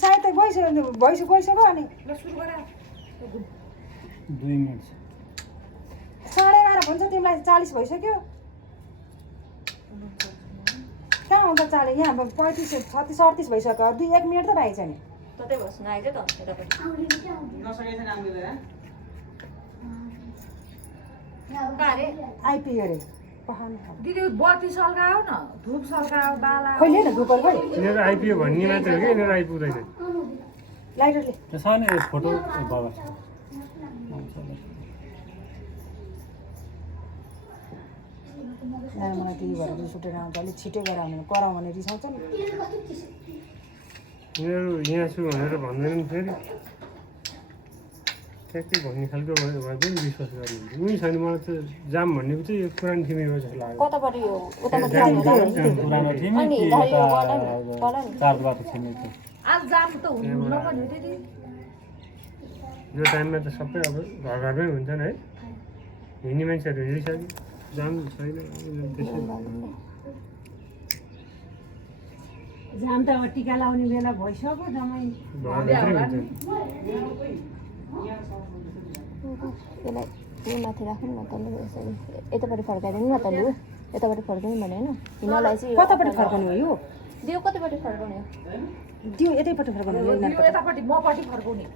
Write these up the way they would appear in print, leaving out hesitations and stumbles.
सायद गइसक्यो अनि ल सुरु गर 2 मिनेट 11:30 भन्छ तिमीलाई 40 भइसक्यो कहाँ हुन्छ 40 यहाँ 35 36 38 भइसक्यो 1 मिनेट त बाँकी छ नि ततै बस्न आइज त यतापट्टि कारे आइपी अरे पहाड दिदी बत्ती सल्काओ न धूप सल्काओ बाला खोइ न धुपर खोइ यिनीहरू आइपिओ भन्ने मात्र हो कि यिनीहरू आइपुग्दैन लाइटरले त्यसो भने फोटो बाबा यहाँ मलाई त्यही भएर रिस उठेर आउँछ अलिक छिटो गरेर आउनु कराउँ भने रिसाउँछ नि यिनीहरू यहाँ छु भनेर भन्दैनन् फेरि ट्याक्कै भन्ने खालको भए पनि विश्वास गर्नुहुन्छ उनी छैन मलाई त जाम भनेको चाहिँ यो पुरानो थिमै हो जस्तो लाग्यो कतापट्टि हो उतापट्टि पुरानो थिम अनि कि दाइ यो यता वाला नि चार बाटो थिम आज जाम त हुनु नपर्ने दिदी यो टाइममा त सबै अब घरमै हुन्छन् है हिँड्ने मान्छेहरू हिँडिसक्यो जाम छैन त्यसै जाम त अब टिका लाउने बेला भइसक्यो जम्मै घरभित्रै हुन्छन् यसलाई यो माथि राख्नु न त लु यसरी यतापट्टि फर्काइदिनु न त लु यतापट्टि फर्काउनु भने होइन हिमालय चाहिँ कतापट्टि फर्काउने हो यो दियो कतापट्टि फर्काउने त्यो यतैपट्टि फर्काउने हो यो यतापट्टि मपट्टि फर्काउने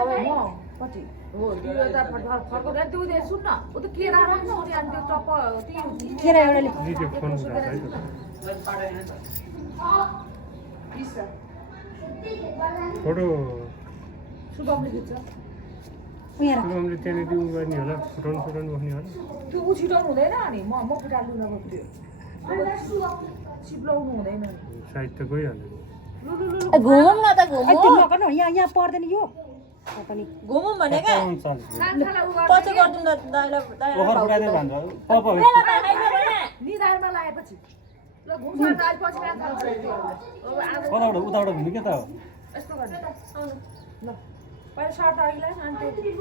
अब मपट्टि हो त्यो यतापट्टि फर्काउने त्यो दे सुन न उ त केरा राख्नु अनि त्यो टप्प त्यो केरा एउटाले दिदी फोन उठाएको है फोटो शुभमले खिच्छ यहाँ शुभमले त्यहाँनिर उ गर्ने होला फुटाउनु बस्ने होला त्यो उ छिटाउनु हुँदैन अनि म फुटाल्नु नगएको त्यो चिप्लाउनु हुँदैन सायद त गइहाल्यो घुमौँ न त त्यो नगर्नु यहाँ पर्दैन यो पनि घुमौँ भने क्या पछि गरिदिउँ न दाइलाई ओभर फुटाइदियो भन्छ पप निधारमा लगाएपछि ल घुम्छ त पछि कताबाट उताबाट घुम्नु के त हो यस्तो गर्ने ल पहिला सर्ट अघिलाई अनि त्यो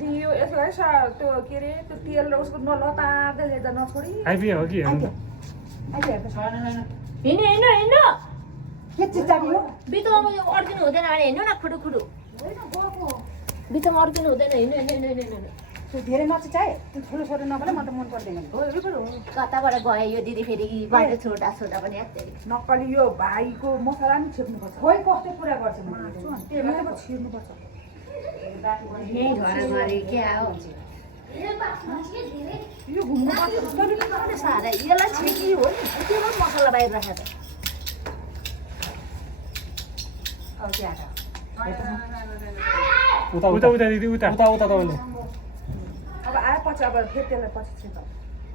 दियो यसो है त्यो के अरे त्यो तेल र उसको नलतार्दै ल्याउँदा नछोडी आइपिओ हो कि हेर्नु हिँड्नु हिँड्नु हिँड्नु के चिज चाहियो बिचमा अड्किनु हुँदैन भने हिँड्नु न खुडु खुडु बिचमा अड्किनु हुँदैन हिँड्नु हिँड्नु हिँड्नु हिँड्नु त्यो धेरै नचिचाए त्यो ठुलो छोरो नभए म त मन पर्दैन कताबाट गयो यो दिदी फेरि बाटो छोटा छोटा पनि नक्कली यो भाइको मसला नि छेप्नुपर्छ खोइ कस्तो पुरा गर्छ त्यही छिर्नुपर्छ यही घर गरे के आयो यो घुम्नु साह्रै यसलाई छेकी हो नि त्यो पनि मसला बाहिर राखेर अब त्यहाँ उता उता उता दिदी उता उता उता तपाईँले अब आएपछि अब फेरि त्यसलाई पछि छ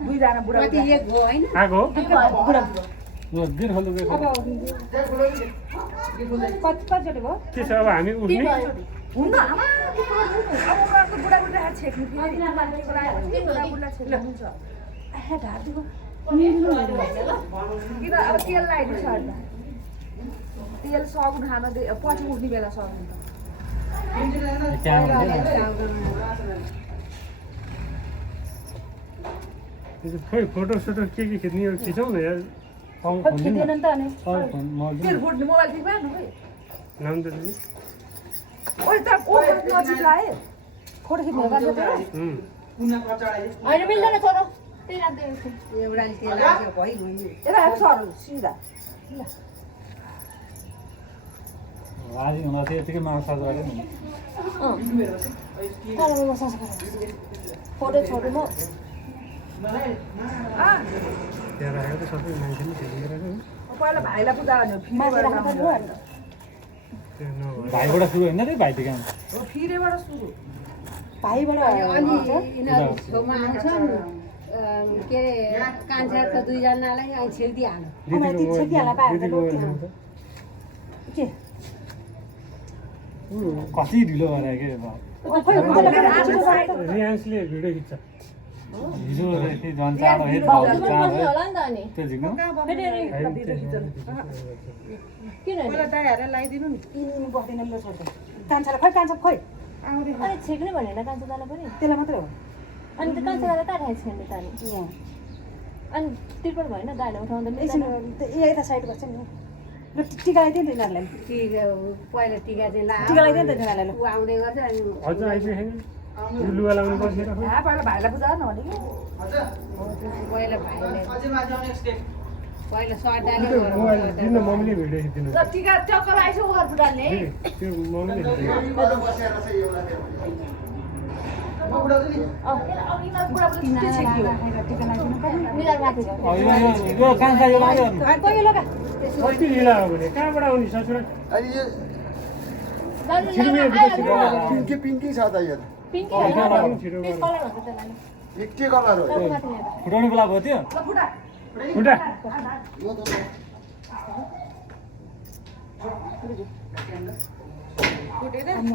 दुईजना बुढा आएको यो गिर खोल्नु के कतिचोटि भयो के छ अब हामी उठ्ने हुन्न आमा त्यो कुरा हुनु अब उनीहरूको बुढाबुढी राखेर छेक्नु फेरि मान्छेको लगायो भने बुढाबुढीलाई छेक्नु हुन्छ आहा ढाडिदिएको किन अब तेल लगाइदिनु छ अन्त तेल सगुन खान पछि उठ्ने बेला सगुन खोइ फोटो सोटो के खिच्ने यो खिचौँ न यार खिच्दैन नि त अनि तेल फुट्ने मोबाइल ठिक भएन खोइ नाम त दिदी ओइ त नचिप्लाए फोटो खिच्नु गर्छ त होइन मिल्दैन छोरो त्यही राख्दै एउटाले तेल लाग्यो भइगयो यता हेर्नु सर सिधा ल आज हुन चाहिँ यतिकै मार्सा गऱ्यो नि फोटो छोडु म त्यहाँ राखेको त सबै मान्छेले खिचिरहेको पहिला भाइलाई पूजा गर्नु भाइबाट सुरु होइन नि भाइदेखि आउनु फिरेबाट सुरु भाइबाट अनि यिनीहरू छेउमा आउँछन् के अरे कान्छाको दुईजनालाई अनि छेकिदिइहाल्नु के कति ढिलो गरे के रियान्सले भिडियो खिच्छ हिजो झन् चाँडो हेद होला नि त अनि त्यो झिक्नु पहिला दाइहरूलाई लगाइदिनु नि किन्नु बस्दैन ल छोड्छ कान्छालाई खै कान्छा खोइ अनि छेक्ने भनेर कान्छा दाला पनि त्यसलाई मात्रै हो अनि त कान्छा दाला कहाँ राखेको छैन त अनि अनि त्रिपल भएन दाइले उठाउँदा एकछिन यता साइड गर्छ नि ल टिका लगाइदियो नि त यिनीहरूलाई टिका पहिला टिका चाहिँ ला टिका लगाइदियो नि त यिनीहरूलाई ल ऊ आउँदै गर्छ अनि अझ आइसकेन यो लुगा लाउनु पर्छ र पहिला भाइलाई बुझाएर नभने कि पहिला भाइले पहिला सर्दाले मोबाइल दिनु मम्मीले भिडियो खिच्दिनु ल टिका चक्कर आइसो घर बुढाले त्यो मम्मीले खिच्दिनु मिलाएर राखेको यो कान्छा यो लाग्यो कोही लगा कति ढिला हो भने कहाँबाट आउने ससुरा पिङ्की पिङ्की छ त यो पिङ्की छिटो पिस कलर हुन्छ त्यसलाई के कलर हो फुटाउने बेला भयो त्यो फुटा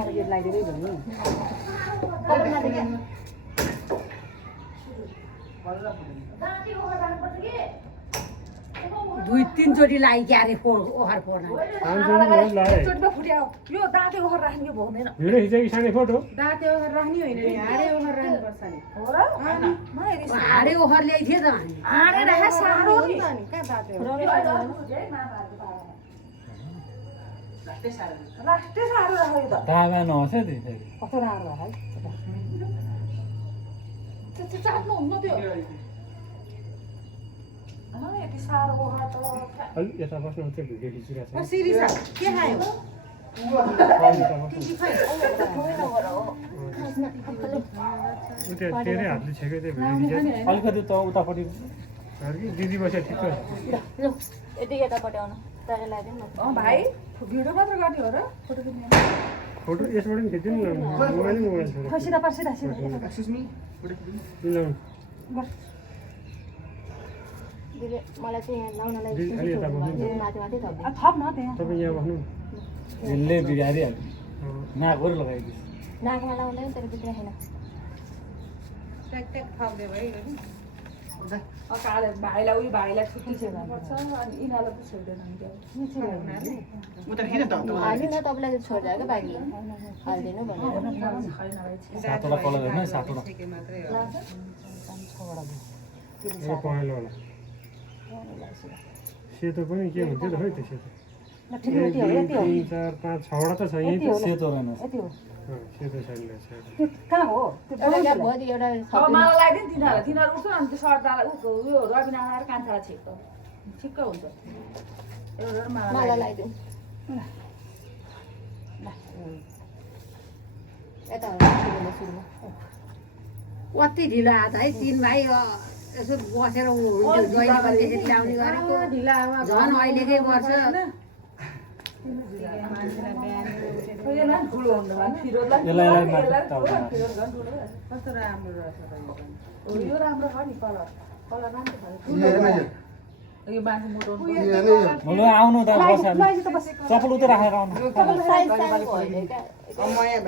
यो लगाइदिँदै भयो दुई तीनचोटि लागि क्या अरे ओहर फोर्न एकचोटिमा फुट्यो यो दाँते ओखर राख्ने यो हुँदैन भिडियो खिचेको सानो फोटो दाँते ओखर राख्ने होइन नि हाडे ओखर राख्नुपर्छ नि हो र हाडे ओखर ल्याइ थियो त हामी हाडे राखे साह्रो नि नि कहाँ दाँते लास्टै साह्रो राख्यो यो त दाबा नहोस् है त्यो कस्तो राम्रो है त्यो चाट्नु हुन्न त्यो यति साह्रो ओखर त अलिक यता बस्नु त्यो भिडियो खिचिरहेको छ सिरी छ के खायो त्यो तेरै हातले छेक्यो त्यो भिडियो खिचेको अलिकति त उतापट्टि दिदी बसेर ठिक छ यति यतापट्टि आउनु तर लगाइदिनु न भाइ भिडियो मात्र गर्ने हो र फोटो खिच्ने फोटो यसबाट पनि खिच्दिनु न मोबाइल छोडेर खै सिधा पर्छ सिधा मिलाउनु दिदीले मलाई चाहिँ यहाँ लाउनलाई दिदी अलि यता बस्नु माथि माथि थप्दिनु थप न त्यहाँ तपाईँ यहाँ बस्नु यसले बिगारिहाल्यो नाकहरू लगाइदियो नाकमा लाउँदैन तर भित्र छैन ट्याक ट्याक थप्दे भयो नि काले भाइलाई उयो भाइलाई छुट्टी छैन पर्छ अनि यिनीहरूलाई पो छोड्दैन हाल्नु न तपाईँलाई चाहिँ छोडिदियो क्या बाँकी हालिदिनु भनेर सातवटा कलर होइन सातवटा एउटा पहेँलो होला सेतो पनि के हुन्थ्यो त खै त्यो सेतो ल ठिक हो त्यो 1 2 3 4 5 6वटा त छ यहीँ त सेतो रहेन यति हो सेतो छैन सेतो त्यो कहाँ हो त्यो एउटा भोलि एउटा अब थपिदिनु माला लगाइदियो नि तिनीहरूलाई तिनीहरू उठ्छ अनि त्यो सर्दालाई उयो रबिना आएर कान्छालाई छिक्क छिक्क हुन्छ एउटा माला माला लगाइदिनु यता सुरुमा सुरुमा कति ढिलो आज है तिन भाइ यसो बसेर ऊ हुन्थ्यो जहिले पनि त्यसरी ल्याउने गरेको ढिला हावा झन् अहिलेकै वर्ष ठुलो हुनु भयो फिरोजलाई यसलाई कस्तो राम्रो रहेछ यो राम्रो छ नि कलर कलर राम्रो छ यो मान्छे मोटो ल आउनु त बस चप्पल उतै राखेर आउनु साइज साइजको होइन क्या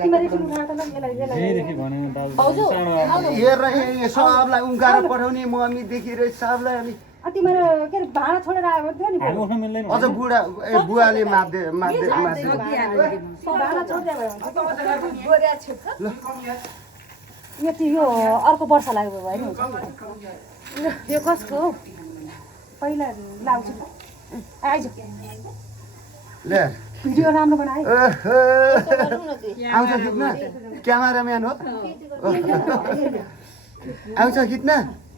तिमीले चाहिँ उठाएर त ल यसलाई यहीँदेखि भन्यो दाजु भाउजू सानो आउनु हेर सबलाई उम्काएर पठाउने मम्मीदेखि र सबलाई अनि तिमीले के अरे भाँडा छोडेर आयो थियो नि हामी उठ्न मिल्दैन अझ बुढा बुवाले माध्य भाँडा छोड्दै भयो गोरिया छिप्छ यति यो अर्को वर्ष लाग्यो भयो नि यो कसको हो पहिला लाउँछु आइज ले भिडियो राम्रो बनाए गरौँ न ती आउँछ खिच्न क्यामेराम्यान हो आउँछ खिच्न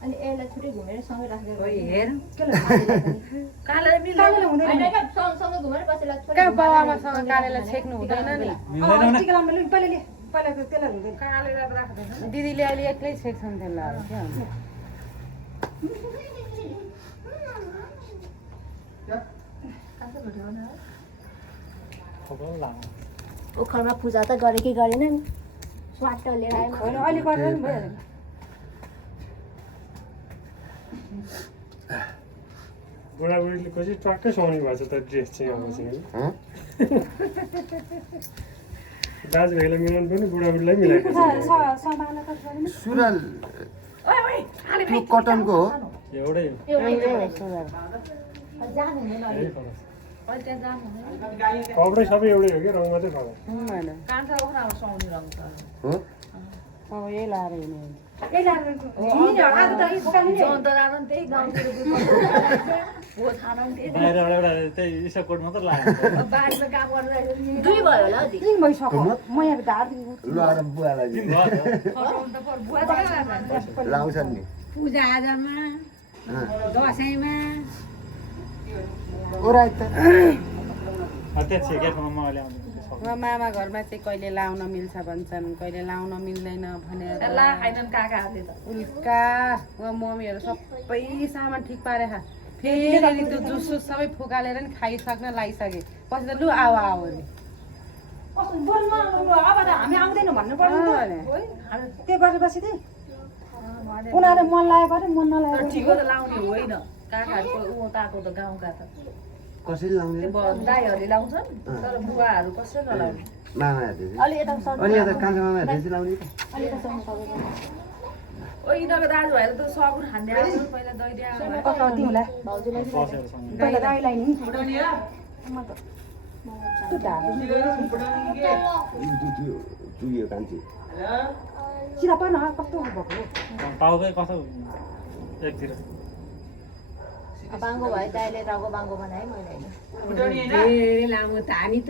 अनि यसलाई छुट्टै घुमेर सँगै राखेर हेर काले हुँदैन होइन क्या सँगसँगै घुमेर पछि लाग्छ कहाँ बाबामासँग कालेलाई छेक्नु हुँदैन नि मिल्दैन टिका लाउनु लु पहिला पहिला त्यसलाई हुँदैन कालेलाई राख्दैन दिदीले अहिले एक्लै छेक्छन् त्यसलाई के हुन्छ ओखरमा पूजा त गरे कि गरेन नि स्वाट लिएर आयो होइन अहिले गरेर नि भइहाल्यो बुढाबुढीले कसरी ट्वाक्कै सुहाउने भएको छ त ड्रेस चाहिँ अब चाहिँ दाजुभाइलाई मिलाउनु पनि बुढाबुढीलाई मिलाएको छ समाला त छैन सुरुवाल त्यो कटनको हो एउटै हो जानु हुँदैन यही फरक कपडै सबै एउटै हो कि रङ मात्रै फरक होइन कान्छा ओखरामा सुहाउने रङ छ हो अब यही लाएर हिँड्यो यही लाएर आज त दोकान नि जन्तरा नि त्यही गाउँतिर हो थाहा नि त्यही बाहिरबाट एउटा त्यही इस्कोट मात्र लाग्यो बारीमा काम गर्दा 2 भयो होला हौ दी 3 भइसक्यो म यहाँ ढाड्दिनु ल र बुवालाई किन भयो फटाउनु त पर बुवा चाहिँ लाउँछन् नि पूजाआजामा दसैँमा ओराइ त त्यहाँ छेकेकोमा म अहिले आउँछु मामा घरमा चाहिँ कहिले लाउन मिल्छ भन्छन् कहिले लाउन मिल्दैन भनेर ला खाइनन् काकाहरूले त उल्का वा मम्मीहरू सबै सामान ठिक पारे खा फेरि त्यो जुसुस सबै फुकालेर नि खाइसक्न लागिसके पछि त लु आऊ आऊ अरे कस्तो बोल्नु अब त हामी आउँदैनौँ भन्नु पर्यो नि त त्यो गरेपछि दि उनीहरूले मन लागेको अरे मन नलागेको ठिको त लाउने होइन काकाहरूको ऊ ताको त गाउँका त कसरी लाउने दाईहरूले लाउँछन् तर बुवाहरू कसरी नलाउने मामाहरूले चाहिँ अलि यता सर्नु अनि यहाँ त कान्छा मामाहरूले चाहिँ लाउने त अलि यता सर्नु तपाईको ओ यिनीहरूको दाजुभाइले त सगुन खाँदै आएको पहिला दैले आएको कता तिमीलाई भाउजूलाई बसेरसँग पहिला दाइलाई नि त्यो चुयो कान्छी सिधा पर्न कस्तो भएको टाउकै कस्तो एकतिर बाङ्गो भयो दाइले रगो बाङ्गो बनाए मैले धेरै लामो त हामी त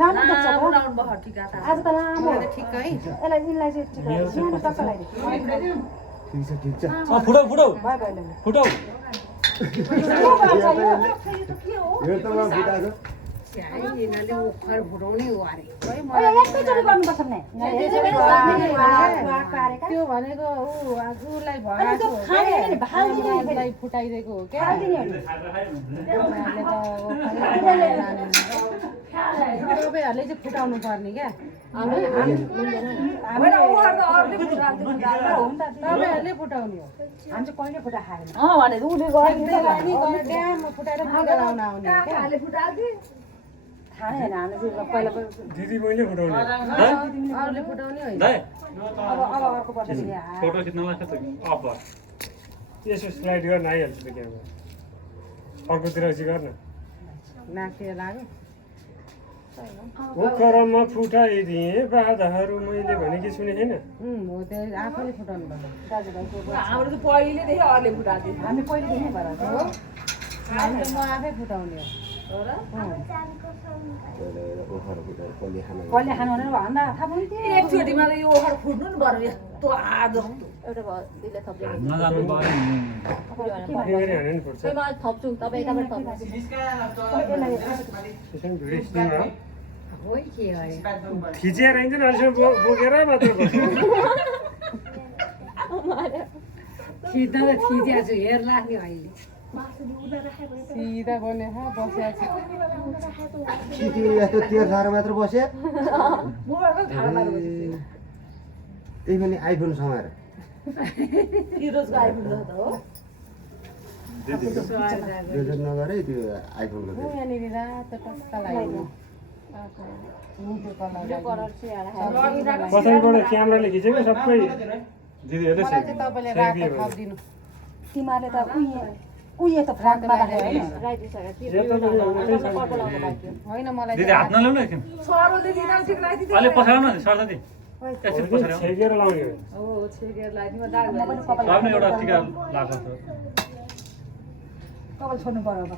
राम्रो देख्छ त बनाउनु भयो ठिका त आज त लामो ठिक है यसलाई यिनलाई चाहिँ ठिक हो यहाँ टक्क लगाइदियो ठिक छ फुटौ फुटौ भयो भयो फुटौ यो त म फुटाएको यिनीहरूले ओखर फुटाउने हो अरे एकैचोटि गर्नुपर्छ नि त्यो भनेको उसलाई भएर फुटाइदिएको हो क्या तपाईँहरूले चाहिँ फुटाउनु पर्ने क्या तपाईँहरूले फुटाउने हो हामी चाहिँ कहिले फुटा खाएन भनेर उसले गरिदिन्छ ड्याममा फुटाएर फुटा लाउन आउने हो क्या काकाहरूले फुटाल्थ्यो थाहा होइन हामीले चाहिँ पहिला दिदी मैले फुटाउने अरूले फुटाउने होइन दाइ अब अर्को वर्ष चाहिँ फोटो खिच्न लाग्छ त अफ भयो यसो स्लाइड गर्न आइहाल्छ त क्यामेरा अर्कोतिर चाहिँ गर्न नाकतिर लाग्यो ओखरमा फुटाइदिएँ बाधाहरू मैले भनेकी सुने छैन हो त्यो आफैले फुटाउनु पर्छ हाम्रो त पहिलेदेखि अरूले फुटाल्थ्यो हामी पहिलेदेखि भएर हो हामी त म आफै फुटाउने हो ओखर फुटाएर पल्ली खाना कहिले खानु भनेर भन्दा थाहा पनि थियो एकचोटिमा त यो ओखर फुट्नु नि पर्यो यस्तो आध एउटा भयो दिले थप्ले नजानु भयो नि फेरि हाने नि फुट्छ म थप्छु तपाईँ यताबाट थप्नु त्यसमा भिडियो स्टिममा हो के अरे खिचेर आइन्छ नि अहिलेसम्म बोकेर मात्र बस्छ खिच्दा त खिचेको छु हेर्ला नि अहिले सिधा बने बसेको सिटी यस्तो तेल खाएर मात्र बस्यो त्यही पनि आइफोन समाएर फिरोजको आइफोन त हो बेजत नगरे त्यो आइफोनको छु यहाँनिर रातो टक्क लाग्यो पछाडिबाट क्यामेराले खिचेको सबै दिदी हेर्दै मलाई चाहिँ तपाईँले रातो थपिदिनु तिमीहरूले त उयो त फ्रान्समा राखेको होइन मलाई दिदी हात नल्याउनु एकछिन सरोले लिन ठिक लगाइदिन्छ अलि पछाडि न सर्दा दि एकछिन पछाडि छेकेर लाउने हो हो छेकेर लगाइदिनु दाग पनि एउटा टिका लाग्छ कपाल छोड्नु पर्यो अब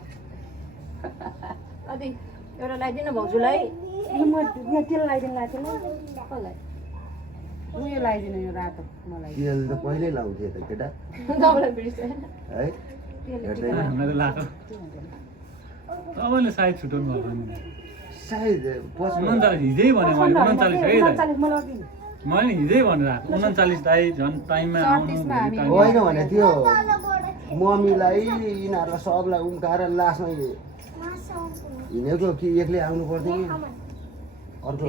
अझै एउटा लगाइदिनु भाउजूलाई म यहाँ तेल लगाइदिनु लाग्थेन कसलाई उयो लगाइदिनु यो रातो मलाई तेल त पहिल्यै लाउँथ्यो त केटा तपाईँलाई बिर्सेँ है हेर्दैन हामीलाई लाग्छ तपाईँले सायद छुट्याउनु भएको नि सायद पछि 39 हिजै भने मैले 39 है दाइ 39 मलाई अघि मैले हिजै भनेर आएको 39 दाइ झन् टाइममा आउनु भोलि टाइममा होइन भने त्यो मम्मीलाई यिनीहरूलाई सबलाई उम्काएर लास्टमा हिँडेको कि एक्लै आउनु पर्थ्यो कि अर्को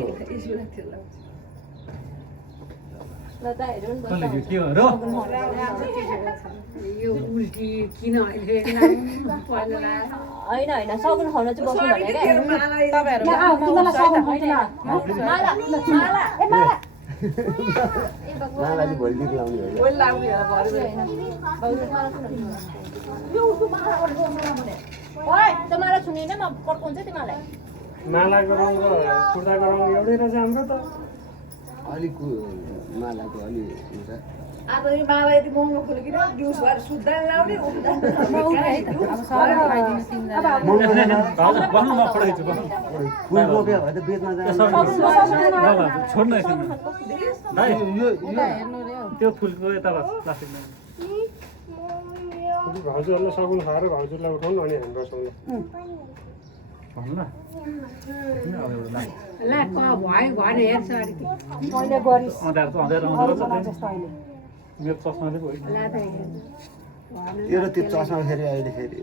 ल त हेरौँ न कसले के के हो र यो उल्टी किन अहिले होइन होइन सगुन खुवाउन चाहिँ बस्नु भने क्या तपाईँहरू यहाँ आऊ तिमीलाई सघाउनु खोज्छु ल माला माला ए माला माला चाहिँ भोलिदेखि लाउने हो बोल लाग्ने होला भरे भाउजू माला ओइ त्यो माला छुनिन म पड्काउँछु तिमीलाई मालाको रङ र कुर्ताको रङ एउटै रहेछ हाम्रो त अलिक मालाको अलि हुन्छ अब यो बाबा यति महँगो खोल्यो कि दिउँसो भएर सुत्दा लाउने उठ्दा अब सबैले खाइदिनु तिनजना बस्नु म पढाइछु बस्नु फुल रोप्यो भने त बेच्न जानु छोड्नु एकछिन भाइ यो हेर्नु रे हौ। त्यो फुलको यता प्लास्टिकमा भाउजूहरूलाई सगुन खाएर भाउजूलाई उठाउनु अनि हामी बसाउनु भन्नु न ला भयो भने हेर्छ अलिकति मैले गरिस् अँध्यारो त अँध्यारो आउँदो बनाउ रहेछ जस्तो अहिले मेरो चस्माले पो ला त यो र त्यो चस्मा फेरि अहिले फेरि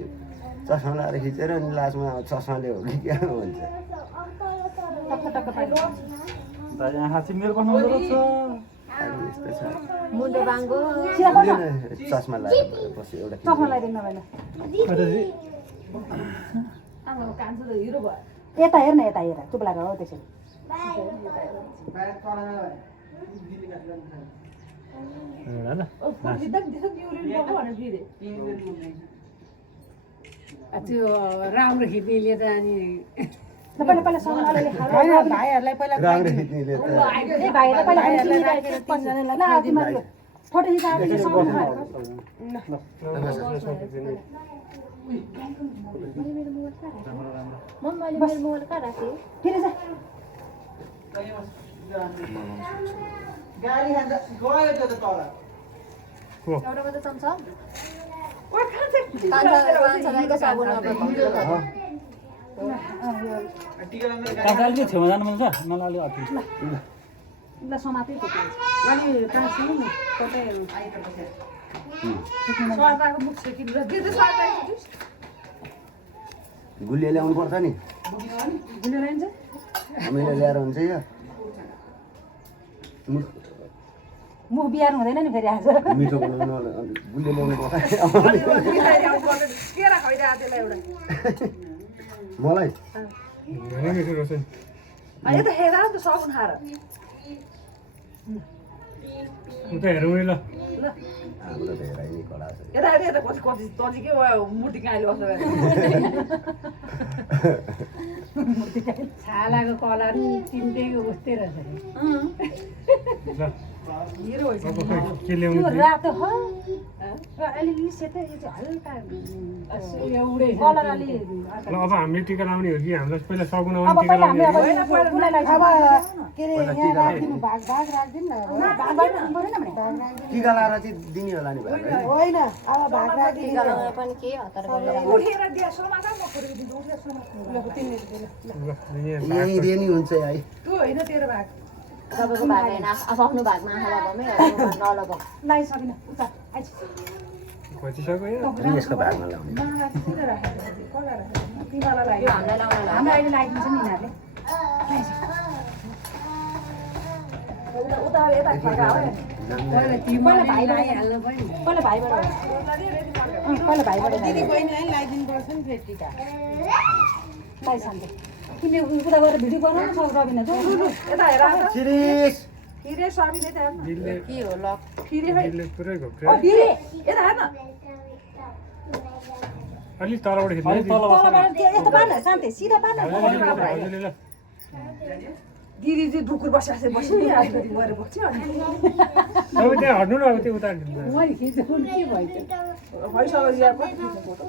चस्मा लाएर खिचेर अनि लास्टमा चस्माले हो कि क्या भन्छ भाइ आँखा चाहिँ मेरो बस्नु आउँदो रहेछ अनि यस्तो छ मुन्डो बाङ्गो सिधा पर्छ चस्मा लगाएर बस्यो एउटा चस्मा लगाइदिनु मैले आमाको कान्छो त हिरो भयो यता हेर्न यता हेर चुप लाग हो त्यसरी त्यो राम्रो खिच्नेले त अनि पहिला पहिला सँगले होइन भाइहरूलाई पहिला राम्रो खिच्नेले त ए भाइले पहिला तिमीलाई ल तिमीले फोटो खिचाएर सँगले खाएर मैले मेरो मोबाइल कहाँ राखेँ फेरि जा एउटा मात्रै चम्चा कान्छा दाइको साबुन अब कान्छा अलिकति छेउमा जानु मिल्छ मलाई अलिक अति ल समातै त्यो अनि टाँसिनु नि कतै सरकारको मुख सेकिनु र दिदी सरकारको गुलियो ल्याउनु पर्छ नि गुलियो लाइन्छ हामीले ल्याएर हुन्छ यो मुख बिहार हुँदैन नि फेरि आज मिठो बनाउनु गुलियो ल्याउनु पर्छ केरा खाइरहेको त्यसलाई एउटा मलाई धेरै मिठो रहेछ नि यता हेर त सगुन खाएर उता हेरौँ है ल हाम्रो त हेराइ नि कडा छ यता हेर यता कति कति तजी के भयो मूर्ति काँले बस्छ छालाको कलर नि तिनटैको उस्तै रहेछ ल हिरो होइन अब खै के ल्याउनु त्यो रातो हो अलिअलि सेतै यो चाहिँ हल्का एउटै कलर अलि ल अब हामीले टिका लाउने हो कि हामीलाई पहिला सगुन अब आउने टिका पहिला हामी लाउने अब कुलाई लाइछ अब के अरे यहाँ राखिदिनु भाग भाग राखिदिनु न अब भाग गर्नु परेन भने टिका लाएर चाहिँ दिने होला नि भाइ होइन अब भाग राखिदिनु टिका लगाउन पनि के हतार गरेर उठेर दिए समाता म खोलिदिन्छु उठेर समाता यहीँ दिए नि हुन्छ है त्यो होइन तेरो भाग तपाईँको भाग होइन आफ्नो भागमा आँखा लगाउमै नलगाउँ लाइसकिन उता आइछ खोजिसक्यो यहाँ अनि यसको भागमा ल्याउने तिमीलाई यो हामीलाई लगाउन हामीलाई अहिले लगाइदिन्छ नि यिनीहरूले उता यता फर्का हो पहिला भाइबाट हाल्नु पर्यो पहिला भाइबाट पहिला भाइबाट दिदी बहिनीलाई लगाइदिनु पर्छ नि फेरि टिका लाइसक्यो तिमी उता गएर भिडियो बनाउनु सक्छ रबिना यता हेर शिरीष फिरे सबिन यता हेर्न दिलले के हो लक फिरे है दिलले पुरै घोप्ट्यो ओ फिरे यता हेर्न अलिक तलबाट खिच्नु है अलिक तल बस्नु तलबाट यस्तो पार्न शान्ति सिधा पार्न भाउजूले ल दिदी चाहिँ ढुकुर बसिरहेको बस्यो नि अलिकति गएर बस्यो अनि तपाईँ त्यहाँ हट्नु न अब त्यो उता मैले खिच्नु के भइसक्यो भइसक्यो यार कति फोटो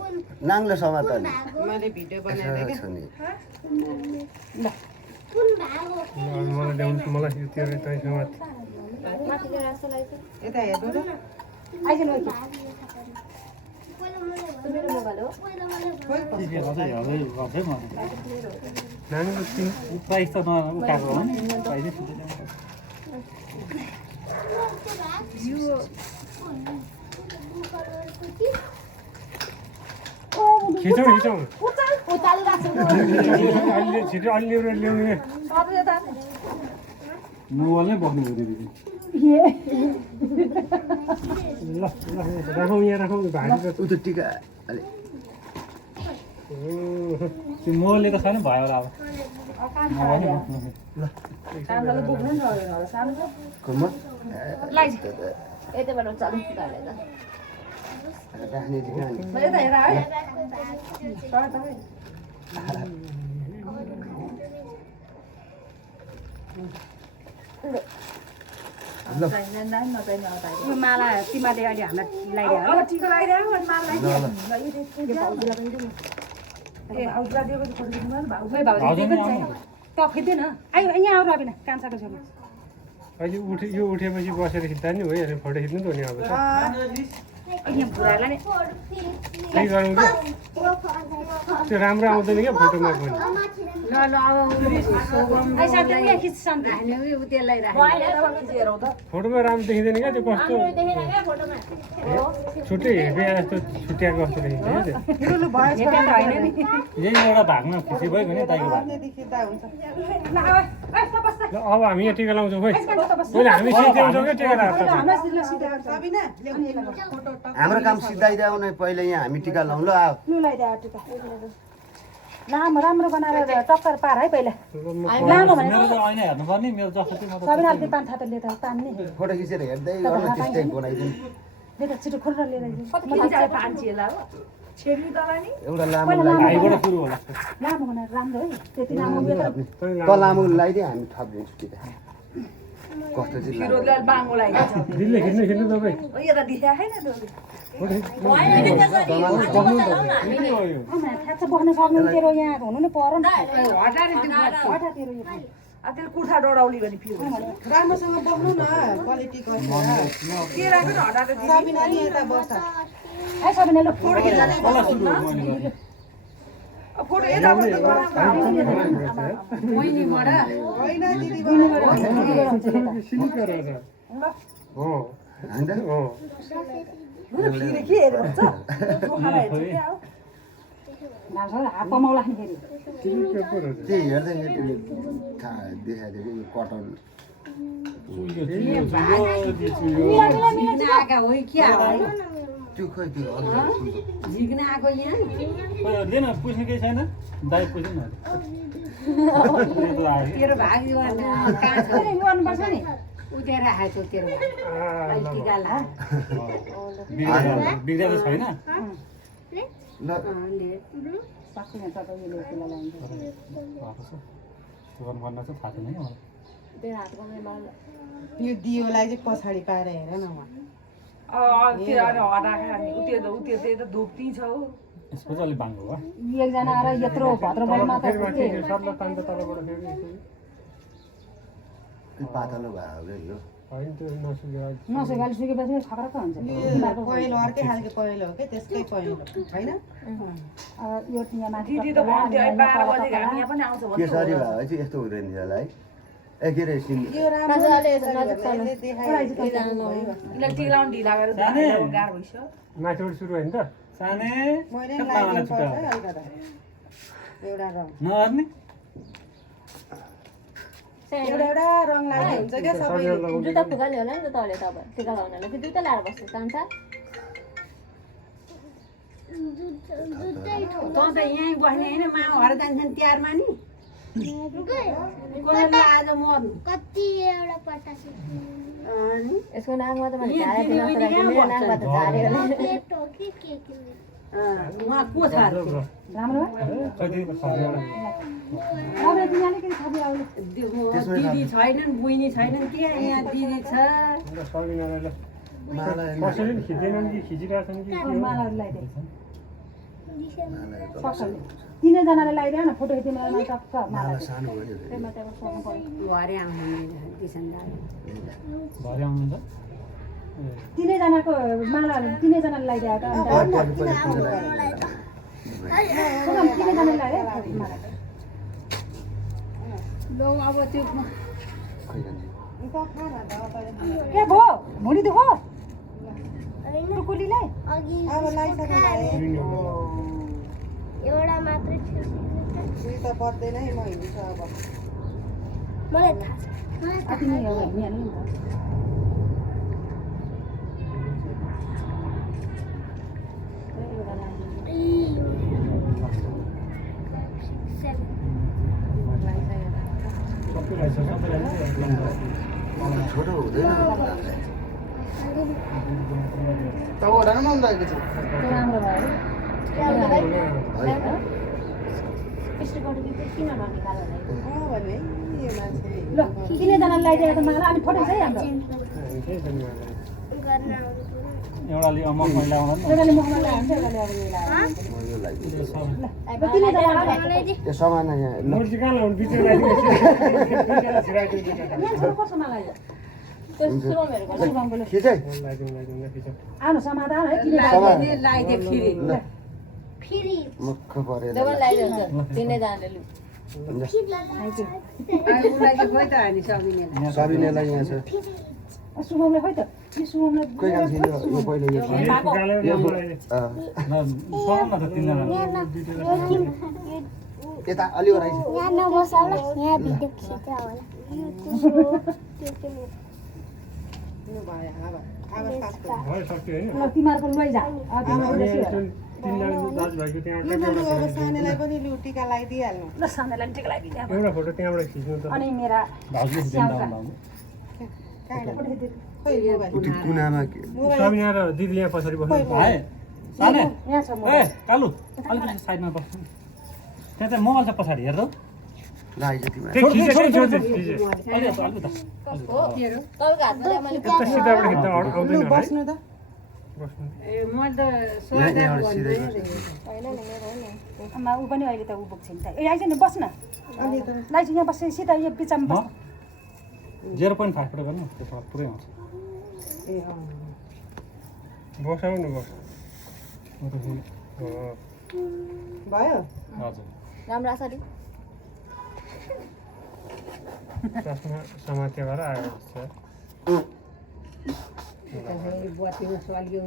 नाङ्लो समात नि मैले भिडियो बनाएर छ नि मलाई ल्याउनु मलाई त्यो त्यही समात माथिको रास्तो लगाइछ यता हेर्नु न आइज न मेरो मोबाइल हो नानीको तिन प्राइस त उठाएको हो नि प्राइसै छुट्टै खिचौँ खिचौँ उचाली राख्छु अलि छिटो अलि ल्याउने सबै यता मोबाइल नै बस्नु हो दिदी ल ल राखौँ यहाँ राखौँ भाजी त उ त टिका अलि त्यो मोबाइलले त छैन भयो होला अब कान्छाले बोक्नु नि होला सानो छ कम्म लाइज यताबाट चालु गाडे त राख्ने टिका नि यता हेर है यो माला तिमीले अहिले हामीलाई लगाइदियो अब टिका लगाइदियो अनि माललाई ल ल ए भाउजूलाई दिएको चाहिँ फोटो खिच्नु भाउजू भाउजू नै आउनु त खिच्दैन आयो यहाँ आउनु अबिना कान्छाको छेउमा अहिले यो उठेपछि बसेर खिच्दा नि भइहाल्यो फोटो खिच्नु त नि अब त यहाँ बुढाहरूलाई नि केही गरौँ क्या त्यो राम्रो आउँदैन क्या फोटोमा पनि ल ल अब आई साथी यहाँ खिच शान्ति त्यसलाई राख फोटोमा राम्रो देखिँदैन क्या त्यो कस्तो छुट्टै हेर्ने जस्तो छुट्याएको जस्तो देखिन्छ क्या त्यो ठुलो भयो छोरा त होइन नि यही एउटा भागमा खुसी भयो भने ताइको भाग ल आऊ ए त बस्छ ल अब हामी यहाँ टिका लाउँछौँ खोइ पहिला हामी सिद्ध्याउँछौँ क्या टिका राख्छ हाम्रो सिधै सिधै सबिना हाम्रो काम सिधाइदियो भने पहिले यहाँ हामी टिका लाउँ ल अब लु लगाइदियो टिका लामो राम्रो बनाएर टक्कर पार है पहिला मेरो त ऐना हेर्नुपर्ने मेरो जस्तो चाहिँ म त सबिना अलि पान थापेर लिएर तान्ने फोटो खिचेर हेर्दै गर्नु त्यस्तै बनाइदिउँ लिएर छिटो खोलेर लिएर एउटा लामो भाइबाट सुरु होला लामो बनाएर राम्रो है त्यति लामो उयो त त लामो लगाइदियो हामी थपिदिन्छौँ टिका कस्तो चाहिँ लाग्यो बाङ्गो लगाइदिन्छ दिदीले खिच्नु तपाईँ यो त दिखा छैन थाहा छ बस्न सक्नु तेरो यहाँ हुनु नै पर्यो नि हटा तेरो यो त्यसले कुर्था डढाउली भने फिर राम्रोसँग बस्नु न क्वालिटी कस्तो के राख्नु न हटाएर सबिना नि यता बस्छ है सबिना लु होला सुरु मैले गरेँ फोटो यताबाट बहिनी मरा होइन दिदी सिलिकर हो होइन हो फिर के हेरेर छ खाना हेर्छ क्या हो हामीसँग हात कमाउला नि फेरि त्यही हेर्दाखेरि त्यसले थाहा देखाइदिएको यो कटन झिक्न आएको हो क्या त्यो खोइ त्यो झिक्न आएको यहाँ लिएन पुस्ने केही छैन दाइ पुस्नु न तेरो भाग कहाँ छ गर्नुपर्छ नि उठेर राखेको छु तेरो भाग टिका ला बिग्रिया त छैन ल सक्दैन तपाईँ यो त्यसलाई लाइन्छ सुगम गर्न चाहिँ थाहा छैन यो दियोलाई चाहिँ पछाडि पाएर हेर न उहाँ त्यो अनि हटा खाने उत्यो त धोप्ती छ हो यसको चाहिँ अलिक बाङ्गो भयो एकजना आएर यत्रो भद्र बोलमा त सबलाई तान्छ तलबाट फेरि त्यो पातलो भयो यो होइन त्यो नसुक्यो नसुगाली सुकेपछि खतरक हुन्छ पहिलो अर्कै खालको पहिलो हो क्या त्यसकै पहिलो होइन अब यो यहाँ माथि दिदी त भन्थ्यो है 12 बजे हामी यहाँ पनि आउँछ के भन्थ्यो सरी भयो चाहिँ यस्तो हुँदैन होला है ए के रे सिन यो राम्रो यसलाई टिक लाउनु ढिला गरेर गाह्रो भइसक्यो माथिबाट सुरु होइन त साने मैले लाइदिनु पर्छ है अलिकता एउटा रङ नगर्ने एउटा रङ लाग्ने हुन्छ क्या सबैले जुत्ता फुकाल्ने होला नि त तले तपाईँ टिका लगाउनेलाई कि जुत्ता लगाएर बस्छ कान्छ त त यहीँ बस्ने होइन माउहरू जान्छन् तिहारमा नि कसैले आज मर्नु कति एउटा पटास अनि यसको नाकमा त मैले झारे पनि नत्र मेरो नाकमा त झारे होला प्लेट हो कि के उहाँ को छ राम्रो कति खर्च अब तिमीले अलिकति थपी आउनु दिदी छैनन् बहिनी छैनन् के यहाँ दिदी छ सबिनालाई ल माला कसैले पनि खिच्दैनन् कि खिचिरहेछन् कि के हो? मालाहरू लगाइदिए तिनैजनाले लगाइदियो न फोटो खिच्ने टक्क माला सानो हो नि त्यसमा चाहिँ अब सक्नु पर्यो भरे आउँछन् किसनदार भरे आउनुहुन्छ तिनैजनाको मालाहरू तिनैजनाले लगाइदियो त अन्त तिनैजनाले लगाइदियो माला लौ अब त्यो के भयो भुँडी दुखो कुलीलाई अघि अब लगाइसक्नु एउटा मात्रै थियो उयो त पर्दैन है म हिँड्छु अब मलाई थाहा छ अति नै हो हिँडिहाल्नु नि त सबैलाई छ सबैलाई छोटो हुँदैन त्यो राम्रो भयो किन ननिकाल्नु भने यो मान्छेले ल तिनैजनाले लगाइदिएको त माला अनि फोटो चाहिँ हाम्रो हुन्छ यसरी गर्दा। गर्न आउनु पर्यो। एउटाले मखमली लगाउँदा नि एउटाले मुखमा लगाएर एउटाले अब यो लगाएर म यो लगाइदिन्छु। अब तिनीजना लगाएर मलाई दे। यो सामान यहाँ ल। मोर्ची कहाँ लाउनु बिचमा लगाइदिनु यहाँ छोरो कसो लगायो खिचै लगाइदिनु खिचौँ। आउनु समाधान है किन लगाइदिए फेरि ल फेरि मुख परेर तिनैजनाले लु उसलाई खोइ त हामी सबिनेलाई सबिनेलाई यहाँ छ सुगमले खोइ त यो सुगमले कोही काम छैन यो पहिलो यो गालो मलाई सघाउन त तिनजना यता अलि ओराइ छ यहाँ नबस होला यहाँ भिडियो खिचा होला भयो सक्यो होइन ल तिमीहरूको लैजा तिनजना दाजुभाइको त्यहाँबाट सानेलाई पनि लु टिका लगाइदिइहाल्नु ल सानैलाई टिका लगाइदिने अब एउटा फोटो त्यहाँबाट खिच्नु त। अनि मेरा भाउजूले स्याउका खोइ मोबाइल उति कुनामा स्वामी यहाँ र दिदी यहाँ पछाडि बस्नु। भाइ साने यहाँ छ म ए कालु अलिकति साइडमा बस्नु त्यहाँ चाहिँ मोबाइल छ पछाडि हेर त लाग्यो तिमीलाई त्यो खिचेकै थियो त्यो खिचे। अलिकति तपाईँको हातमा ल्याए मैले यता सिधाबाट खिच्दा आउँदैन होला है। बस्नु त बस्नु। ए म त यहाँबाट सिधै गर्छु आमा ऊ पनि अहिले त ऊ बोक्छ नि त ए आइज नि बस्न लाइज यहाँ बस्छ सिधा यो बिचमा बस्छ 0.5 फोटो गर्नु त्यसमा पुरै आउँछ बसाउनु बस। भयो हजुर राम्रो आसरी चस्मा समात्यो भएर आयो बत्तीमा सल्क्यो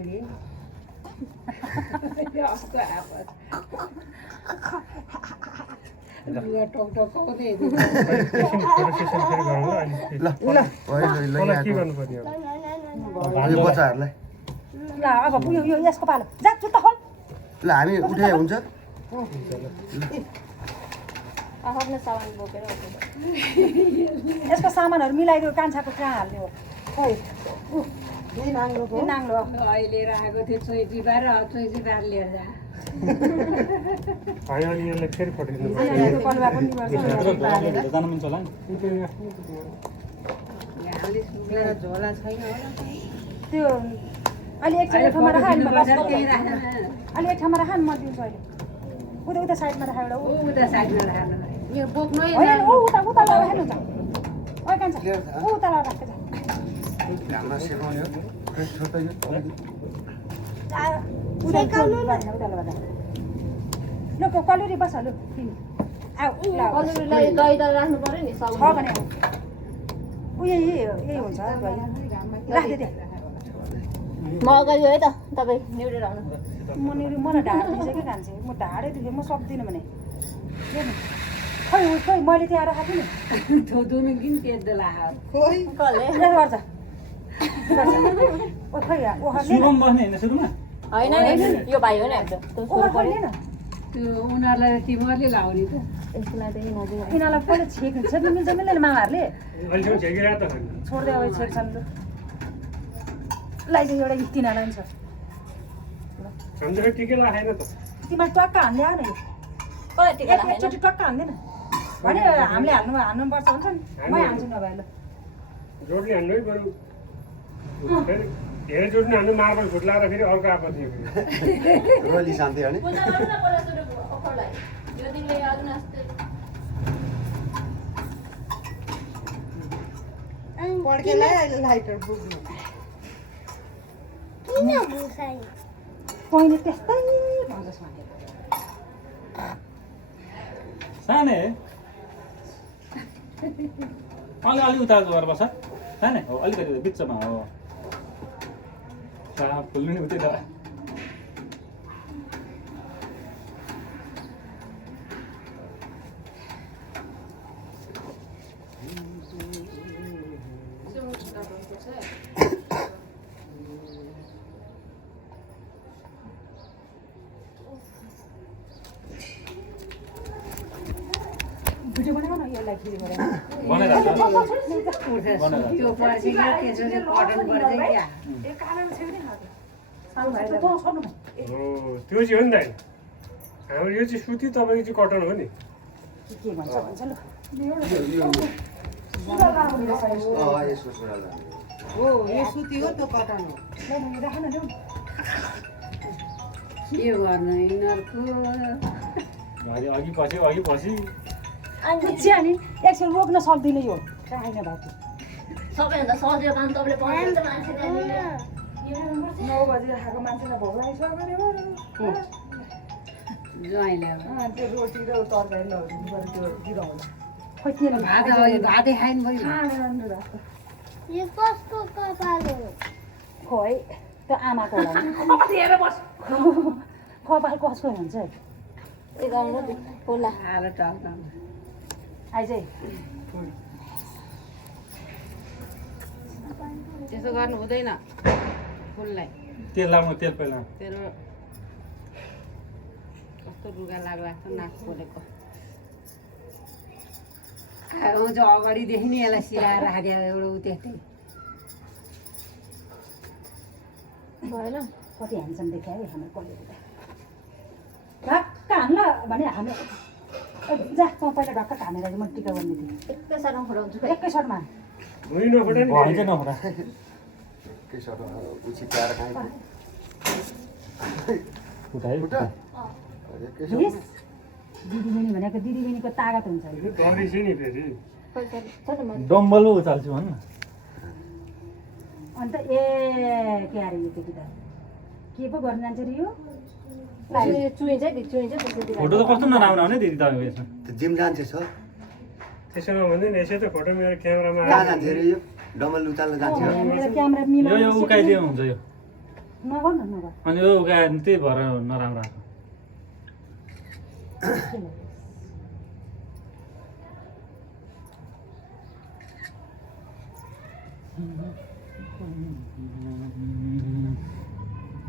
उसले टकटकाउँदै फोटो सेसन फेरि गरौँ ल अहिले। ल ल मलाई के गर्नु पर्ने अब? यो बच्चाहरूलाई ल अब उयो यो यसको पालो जा जुत्ता खोल ल हामी उठाए हुन्छ आफ्नो सामान बोकेर यसको सामानहरू मिलाइदियो कान्छाको कहाँ हाल्ने हो खोइ यही नाङ्लोको यो नाङ्लो अहिले राखेको थियो चोइटी बार लिएर जा होइन अनि यसलाई फेरि फटाइदिनु पर्छ। यो कलुवा पनि गर्छ जानु मिल्छ होला नि एउटा झोला छैन होला त्यो अहिले एक ठाउँमा राख अहिले अहिले एक ठाउँमा राख म दिन्छु अहिले उता उता साइडमा राख एउटा ऊ उता साइडमा राख्नु यो बोक्नै होइन ऊ उता उता लगाएर हेर्नु त ओ कान्छा ऊ उता लगाएर राख्छ घाममा सेकाउने हो छोटो यो उता उता लगाएर ल कलुरी बस लु तिमी आऊ ल कलुरीलाई दही त राख्नु पर्यो नि छ सब भने ऊ यही हुन्छ राख्दै त्यहाँ म अगाडि है त तपाईँ निउटेर आउनु मलाई ढाड दिइसक्यो कान्छे म ढाडै दुख्यो म सक्दिनँ भने खै खै मैले त्यहाँ राखेको थिएँ नि थोदुनु किन पेट लाग्यो खोइ कसले यसो गर्छ ओ खै ओखरले सुगम बस्ने होइन सुरुमा होइन नि यो भाइ हो नि हाम्रो ओखरले न त्यो उनीहरूलाई तिमीहरूले लाउने त यसको लागि चाहिँ नजिक यिनीहरूलाई पहिला छेक्नु मिल्छ मिल्दैन मामाहरूले अहिलेसम्म झेकिरहेको त छैन। छोड्दै अब छेक्छन् लु लैजाऊ एउटा तिनीहरूलाई पनि छ हाम्रो त टिकै लाखेन त। तिमीलाई टक्का हान्दै आएन यो कसले टिका राखेन एकचोटि टक्का हान्दैन भने हामीले हान्नुपर्छ हुन्छ नि म हान्छु नभए ल जोडले हान्नै पऱ्यो। फेरि धेरै जोड्ने हान्नु मार्बल फुट्लाएर फेरि अर्को आपत्ति हो फेरि। रोली शान्ति हो नि पूजा गर्नु न पहिला सुरु अफरलाई यो दिनले आज नास्ते पड्केलाई लाइटर बुक्नु किन भुसाइ पहिले त्यस्तै भन्छ भने साने अलि उता गएर बस साने हो अलिकति बिचमा हो फुल्नु नि उतै त भिडियो बनाऊ न यसलाई फेरि गरेर बनाइराख्छ त्यो पर्सि त्यसरी कटन गर्दै क्या ए कालो छ नि सानो भाइ त सर्नु हो त्यो चाहिँ हो नि त हाम्रो यो चाहिँ सुती तपाईँको चाहिँ कटन हो नि। के भन्छ भन्छ ल यसको छोरालाई हो यो सुती हो त्यो कटन हो राख न जाउँ के गर्नु यिनीहरूको घरि अघि पछि बुझ्यो नि एकछिन रोक्न सक्दिनँ यो छैन भएको सबैभन्दा सजिलो काम तपाईँले पाउनुहुन्छ मान्छे त्यहाँनिर 9 बजी खाएको मान्छेलाई भोक लागिसक्यो ज्वाइँले अब त्यो रोटी र तरकारी लगाउनु पर्यो त्यो गिराउँदा खोइ के भातै खाइन भयो यो कसको कपाल हो खोइ त्यो आमाको होला कपाल कसको हुन्छ ए गाउनु होला आएर टल्टाउनु आइज है त्यसो गर्नु हुँदैन फुललाई तेल लाउनु तेल पहिला तेरो कस्तो रुगा लाग्छ नाक पोलेको आउँछ अगाडिदेखि नि यसलाई सिलाएर राखिदियो एउटा उ त्यस्तै भएन कति ह्यान्डसम देखायो हाम्रो कलेजले ढक्क हान्न भने हामी जा तँ पहिला ढक्क हानेर म टिका गर्ने थिएँ एकै साथमा फुटाउँछु खै एकै सर्टमा भुइँ नफुटे नि भन्छ नहुँदा के सर उछि प्यार खाइ फुटाइ फुटा के सर दिदीबहिनी भनेको दिदीबहिनीको तागत हुन्छ यो डरिसि नि फेरि डम्बल उचाल्छु भन्न अन्त ए के अरे यो केटी त के पो गर्नु जान्छ रे यो चुइन्छ नि चुइन्छ त्यसरी फोटो त कस्तो नराम्रो आउने दिदी तपाईँको यसमा त जिम जान्छ छ त्यसो नभन्दै नि यसो त फोटो मेरो क्यामेरामा कहाँ जान्छ रे यो डम्बल उचाल्न जान्छ मेरो क्यामेरा यो मिलाउनु उकाइदियो हुन्छ यो नगर न नगर अनि यो उकायो भने त्यही भएर नराम्रो आएको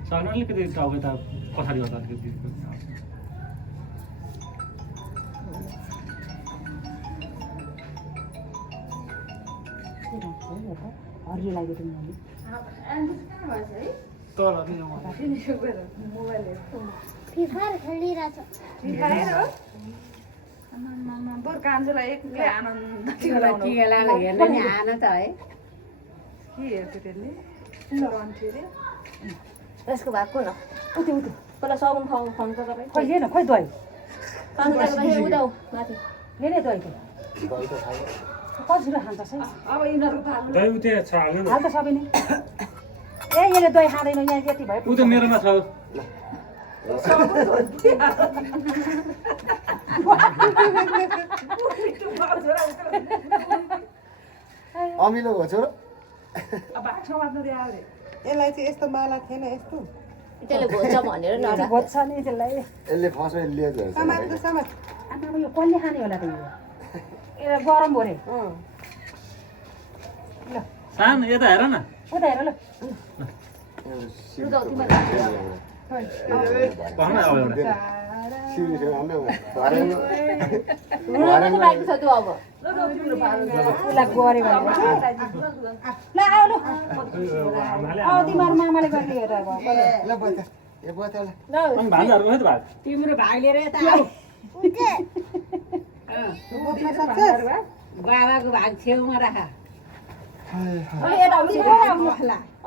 सानो अलिकति टाउको त पछाडि गर्दा अलिकति हरियो लाग्यो तिमीलाई फिफार खेलिरहेछ बरु कान्छोलाई एक्लै आनन्द टिका लगाएर हेर्ने नि आन त है के हेर्थ्यो त्यसले रहन्थ्यो अरे यसको भएको न उति उति पहिला सगुन खुवाउनु त तपाईँ खोइ लिएन खोइ दही कान्छो बाहिर उदाउ माथि लिने दही त दही त खायो कतिरो खान्छ है अब यिनीहरू फाल्नु दही उतै छ हाल्नु न हाल त सबै नै ए यसले दही खाँदैन यहाँ यति भयो ऊ त मेरोमा छ अमिलो हो छोरो अब भाग्छ मात्नु दियो अरे यसलाई चाहिँ यस्तो माला थिएन यस्तो त्यसले घोच्छ भनेर नरा भोज्छ नि त्यसलाई यसले फर्स्टमा लिएछ समाज समाज आमा यो कसले खाने होला त यो ए गरम भयो रे ल सानो यता हेर न उता हेर ल भन अब एउटा रुनु बाँकी छ त्यो अब उसलाई गऱ्यो भने ल आऊ ल आऊ तिमीहरू मामाले गरिदियो त अब ल बता ए बता ल अनि भान्जाहरू खै त भाग तिम्रो भाग लिएर यता आऊ बाबाको भाग छेउमा राख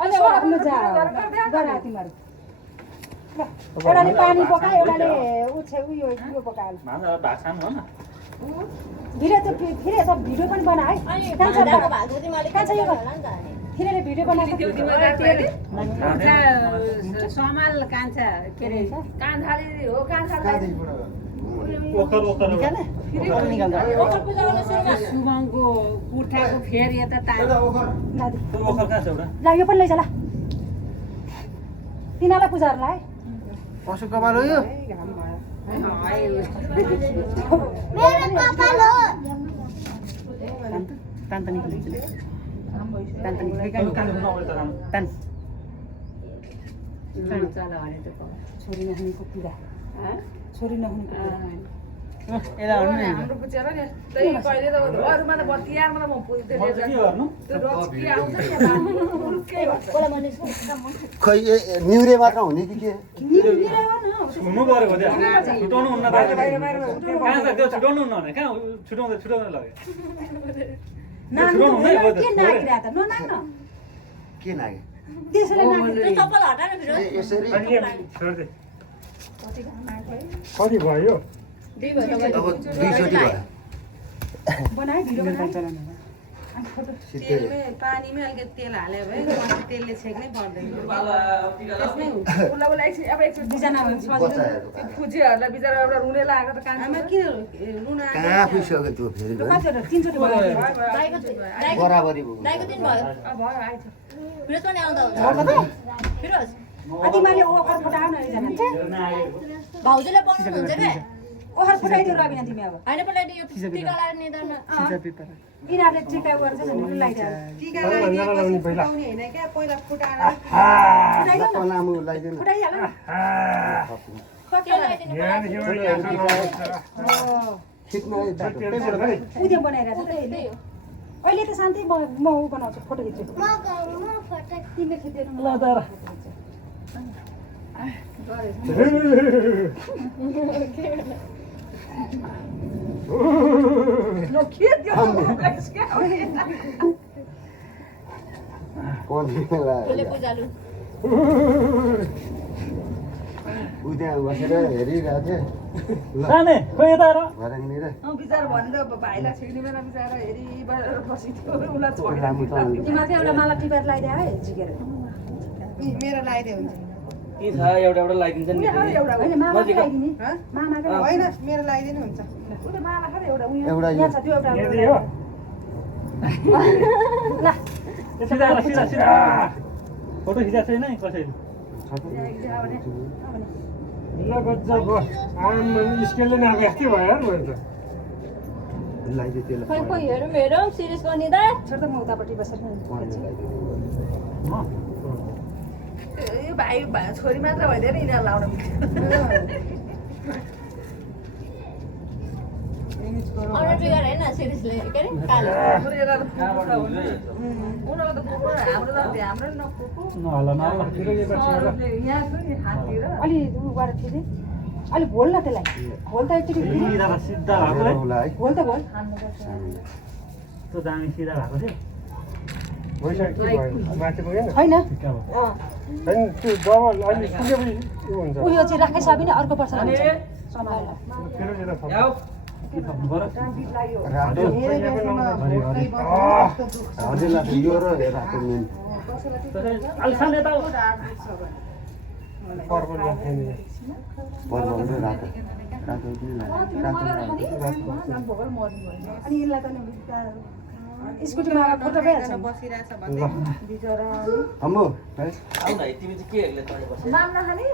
अनि आफ्नो जा गरा तिमीहरू ल एउटाले पानी पकायो एउटाले उयो पकायो भान्जाहरू भाग सानो भन भिडियो त फेरि यता भिडियो पनि बना है भान्जाको भाग तिमीले कहाँ छ यो होला नि त फेरि बेभिडियो बनाएको समाल कान्छा के अरे कान्छाले हो कान्छाले ओखर ओखर सुमङको कुर्ताको फेर यता तान ओखर कहाँ छ एउटा ल यो पनि लैजा ल तिनीहरूलाई पूजाहरूलाई पशु कपाल हो यो मेरो कपाल हो तान त निकाल्नु तान त तान चल भने त छोरी नहुनेको कुरा छोरी नहुनेको कुरा हाम्रो बुझेर नि त्यही कहिले त अरूमा त तिहारमा त म पुज्दै के गर्नु त्यो रक्सी आउँछ नि उल्कै भन्छ खै न्युरे मात्र हुने कि के छुनु पऱ्यो भने छुटाउनु हुन्न कहाँ छ त्यो छुटाउनु हुन्न भने कहाँ छुटाउँदै लाग्यो नाच्नु के नागिरहेको त ननाग्न के लाग्यो त्यसैले नाके त्यो चप्पल हटाएर फिरोज ए यसरी अनि छोड्दै कति भयो दुई भयो अब दुईचोटि भयो बनाए भिडियो बनाए तेलमै पानीमै अलिकति तेल हाल्यो भने माथि तेलले छेक्नै पर्दैन त्यसमै हुन्छ उसलाई एकछिन अब एकछिन दुईजना बच्चाहरू त्यो फुजीहरूलाई बिचरा एउटा रुने लागेको त कान्छ आमा किन रुन कहाँ पुगिसक्यो त्यो फेरि कतिवटा तीनचोटि बनाए बराबरी भयो दाइको दिन भयो भयो आइज फिरोज पनि आउँदा हुन्छ फिरोज तिमीहरूले ओखर फुटाउ न एकजना भाउजूले बनाउनुहुन्छ क्या ओखर फुटाइदियो रबिना तिमी अब होइन पल्ट यो टिका लगाएर निधारमा यिनीहरूले टिका गर्छ नि लगाइदियो टिका लगाउने होइन क्या पहिला फुटाएर लामो लगाइदिनु फुटाइहाल न त्यो लगाइदिनु खिच्नु उद्यो बनाइरहेको छ त्यही हो अहिले त शान्ति म ऊ बनाउँछु फोटो खिच्छु म फटक तिमीले खिच्दैन ल त उसले पूजालु ऊ त्यहाँ बसेर हेरिरहेको थिएँ जाने खोइ यता र घरनिर बिचरा भन्दा भाइलाई छिर्ने बेला बिचरा हेरि बसिथ्यो उसलाई छोडेर लामो छ तिमीहरूको एउटा माला टिपेर लगाइदियो है झिकेर मेरो लगाइदियो हुन्छ के छ एउटा एउटा लगाइदिन्छ नि एउटा होइन मामा लगाइदिने मामाको होइन मेरो लगाइदिनु हुन्छ उसले माला खाले एउटा उयो एउटा यो यहाँ छ त्यो एउटा यदि हो ल सिधा ल, सिधा सिधा फोटो खिचाएको छैन है कसैले ल गजब भयो आम्मा स्केलले नआएको यस्तै भयो यार मेरो त लगाइदियो त्यसलाई खोइ खोइ हेरौँ हेरौँ सिरिज गर्ने दा छोड्दा म उतापट्टि बसेर ए भाइ छोरी मात्र भइदिएर यिनीहरू लाउन अरू ट्रिगर होइन सिरिजले के अरे कालो उनीहरू त हाम्रो हाम्रो नपुग्नु नहल नहल यहाँ छ नि हाततिर अलि उ गरेर थिएँ अलि घोल न त्यसलाई घोल त एकचोटि सिधा सिधा भएको होला है घोल त घोल त्यो दामी सिधा भएको थियो भइसक्यो भयो माथि पुगेन होइन ठिक्क भयो होइन त्यो बबल अहिले पुगेपछि उ हुन्छ उयो चाहिँ राखाइसक्यो भने अर्को पर्छ सम्हालेर फेरि यता थप के थप्नु पर्यो रातो हजुरलाई त यो र रातो मेन अलि सानो यता पर्पल राख्ने नि पर्पल र रातो रातो किन रातो अनि यसलाई त स्कुटीमा फोटो भइहाल्छ नि। बसिरहेछ अम्मो है आउ न तिमी चाहिँ के हेर्ले तले बस्छ नाम नखाने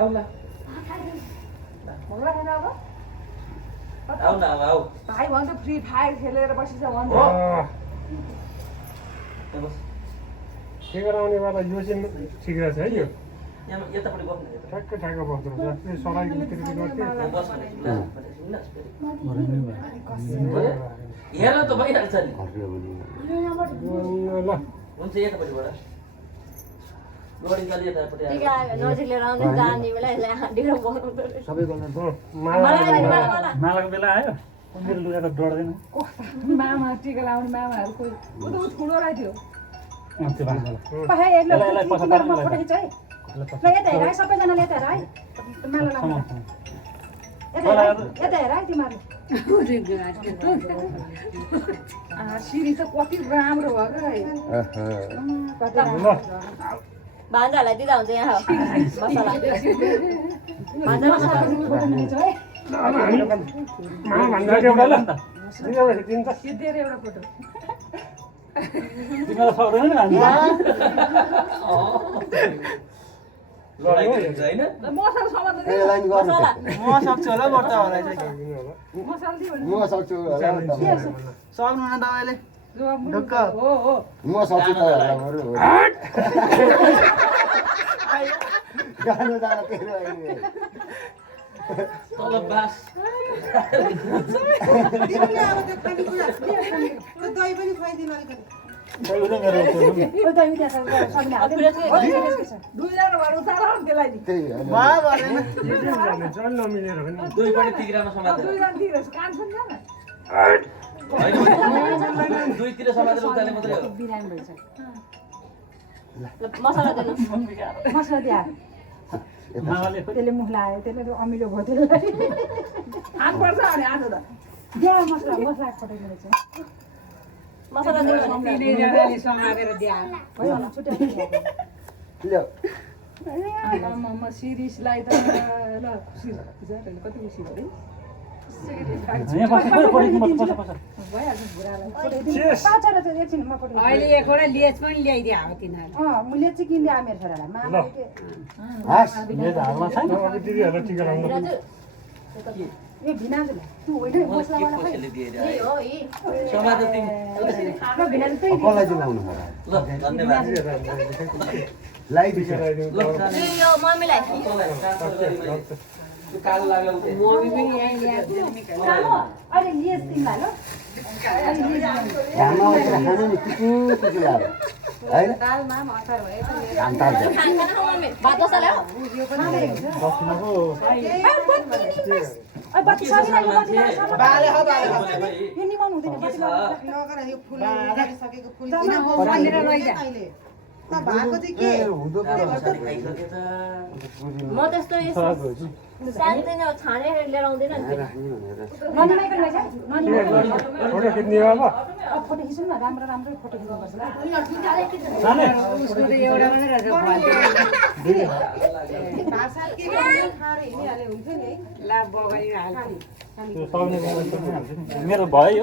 आउ ल भगवान खाने अब आउ न आउ भाइ भन्छ फ्री फायर खेलेर बसिन्छ भन्छ बस के गराउने वाला यो चाहिँ ठिक रहेछ है यो यहाँ यतापट्टि बस्नु ठ्याक्क ठ्याक्क बस्दो रहेछ त्यो सराई गर्थ्यो बस हेर्न त भइहाल्छ नि हरियो भने ल हुन्छ यतापट्टिबाट गोडी गाली यतापट्टि टिका नजिक लिएर आउँदै जाने बेला यसलाई हाँडेर बनाउँदो रहेछ सबै गर्न मालाको बेला आयो मेरो लुगा त डढ्दैन मामा टिका लाउने मामाहरू कोही ऊ त ऊ ठुलो रहेथ्यो त्यो भागला पखाइ एक लोक तिमीहरूमा फोटो खिच है ल यता हेर है सबैजनाले यता हेर है माला लाउनु यता हेर है तिमीहरू सिरी त कति राम्रो भयो क्या भान्जाहरूलाई दिँदा हुन्छ यहाँ मसला भान्जा फोटो खिचौ है भन्दा एउटा ल दिन्छ सिद्धेर एउटा फोटो तिमीलाई सक्दैन नि लडाइँ हुन्छ होइन मसल सम्बन्ध ए लाइन गर्नु म सक्छु होला गर्दा होला चाहिँ मसल दियो म सक्छु होला सक्नु न तपाईँले ढुक्क हो हो म सक्छु त होला बरु गानु जाँदा तेरो अहिले तल बास तिमीले अब त्यो खानेकुरा त्यो दही पनि खुवाइदिनु अलिकति मेरो ओ त उता सबैले हाल्दै दुईजना भएर उतार त्यसलाई नि त्यही होइन चल नमिलेर पनि दुईपट्टि तिग्रामा समातेर दुईजना दिएर कान्छन् जान होइन दुईतिर समातेर उताले मात्रै हो बिरामी भइसक्यो मसला दिनु मसला दिए मामाले त्यसले मुख लाग्यो त्यसले त अमिलो भयो त्यसलाई हाल्नुपर्छ अनि आज त दिया मसला खटाइदिनु रहेछ मसला दिनु तिनैजनाले समातेर दिए भयो होला छुट्टै ल्याऊ म शिरीषलाई त ल खुसी जातले कति खुसी भयो यहाँ बस बस पाँचवटा चाहिँ एकछिनमा पठाइदिनु अहिले एकवटा लेस पनि ल्याइदिए अब तिनीहरू मैले चाहिँ किनिदिएँ मेरो छोरालाई मामा हाँस मेरो हालमा छैन अब दिदीहरूलाई टिका लाउनु ए भिनाजुलाई तँ होइन मसलावाला खै हो यी ल भिनाजु त्यही कसलाई चाहिँ लाउनु लगाइदिन्छ यो मम्मीलाई मम्मी पनि यहीँ ल्याएको अहिले लिएस तिमीलाई ल घाममा बसेर खानु नि कुचु कुचु लाग्यो होइन दालमा पनि अचार भयो घाम ताल्छ खाना मम्मी भात मसला हो बत्ती सकिला यो बत्ती यो निमाउनु हुँदैन बत्ती नगर यो फुल सकेको फुल किन भएको चाहिँ के हुँदो म त्यस्तो सानोतिनो छाने लिएर आउँदैन नि ननिमाइकन रहेछ फोटो खिच्ने बाबा फोटो खिच्नु न राम्रो राम्रो फोटो खिच्नुपर्छ ल उसको त एउटा मात्रै रहेछ भाषा के गर्नु खाएर हिँडिहाले हुन्थ्यो नि ला बगाइ हाल्छ मेरो भयो